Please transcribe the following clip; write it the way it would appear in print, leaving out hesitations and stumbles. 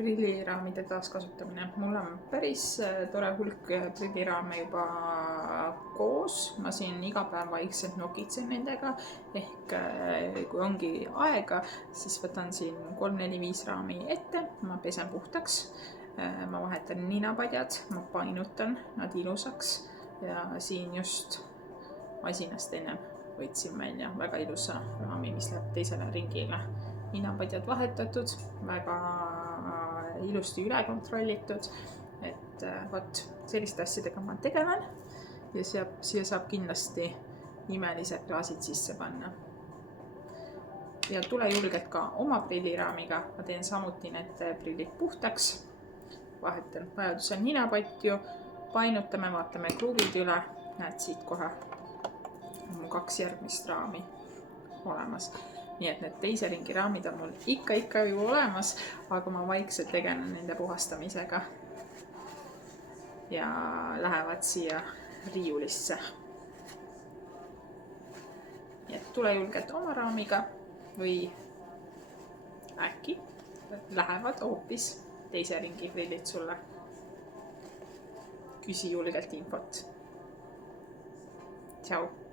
prilliraamide taaskasutamine. Mul on päris tore hulk prilliraame juba koos. Ma siin iga päev vaikselt nokitsen nendega. Ehk kui ongi aega, siis võtan siin 3-4-5 raami ette. Ma pesen puhtaks. Ma vahetan ninapadjad. Ma painutan nad ilusaks. Ja siin just masinast ennem võtsin välja väga ilusa raami, mis läheb teisele ringile. Ninapadjad vahetatud, väga ilusti üle kontrollitud, et võt, selliste asjadega ma tegelen ja siia saab kindlasti imelised klaasid sisse panna. Ja tule julgelt ka oma prilliraamiga, ma teen samuti need prillid puhtaks, vahetan vajadusel ninapatju, painutame, vaatame kruvid üle, näed siit kohe on 2 järgmist raami olemas. Nii et need teise ringi raamid on mul ikka ju olemas, aga ma vaikselt tegelen nende puhastamisega ja lähevad siia riiulisse. Nii et tule julgelt oma raamiga või äkki lähevad hoopis teise ringi prillid sulle. Küsi julgelt infot. Tšau!